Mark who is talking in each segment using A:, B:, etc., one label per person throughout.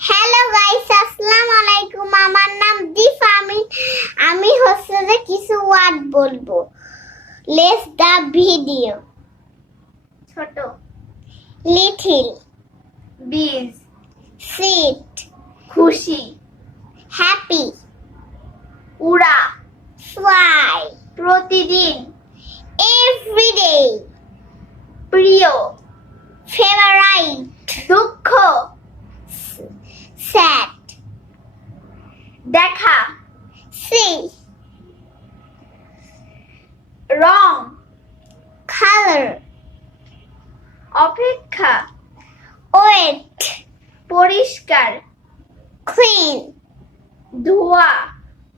A: Hello guys আসসালামু আলাইকুম আমার নাম দিফা আমি আমি হচ্ছে যে কিছু ওয়ার্ড বলব। লেস দ্য ভিডিও
B: ছোট।
A: লিটল
B: বীজ
A: সিট
B: খুশি।
A: হ্যাপি
B: উড়া।
A: ফ্লাই
B: প্রতিদিন।
A: এভরিডে
B: প্রিয়।
A: ফেভারাইট
B: দুঃখ। দেখা।
A: সি।
B: রং।
A: কালার
B: অপেক্ষা।
A: ওয়েট।
B: পরিষ্কার।
A: ক্লিন
B: ধোয়া।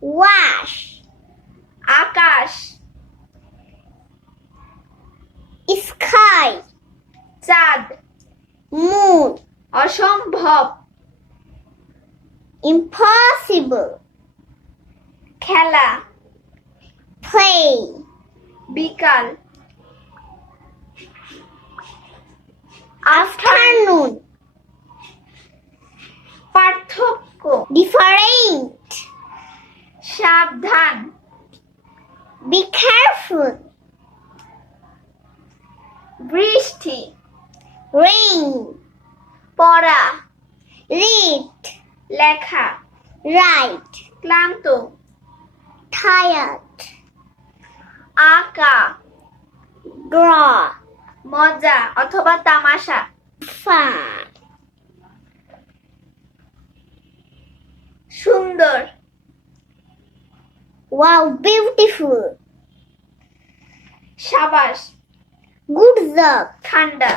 A: ওয়াশ
B: আকাশ।
A: স্কাই
B: চাঁদ।
A: মুন
B: অসম্ভব।
A: impossible
B: খেলা
A: play
B: বিকাল
A: afternoon
B: পার্থক্য
A: different
B: সাবধান
A: be careful
B: বৃষ্টি
A: rain
B: পড়া
A: read
B: লেখা
A: write
B: ক্লান্ত
A: tired
B: আঁকা
A: draw
B: মজা অথবা তামাশা
A: fun
B: সুন্দর
A: wow beautiful
B: সাবাস
A: good job
B: ঠান্ডা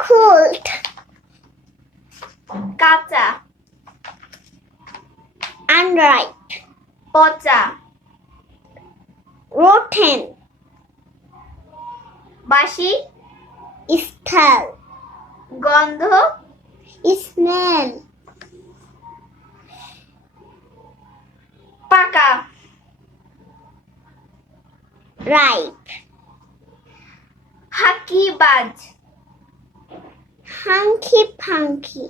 A: cold
B: কাঁচা
A: unripe
B: পচা
A: rotten
B: বাসি
A: stale
B: গন্ধ
A: smell
B: পাকা
A: ripe
B: হাকিবাজ
A: hunky punky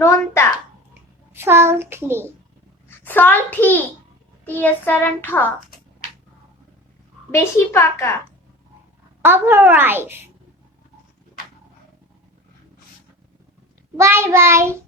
B: নোনতা
A: salty
B: সল্টি টিএসআরএন ঠ বেশি পাকা
A: overripe bye bye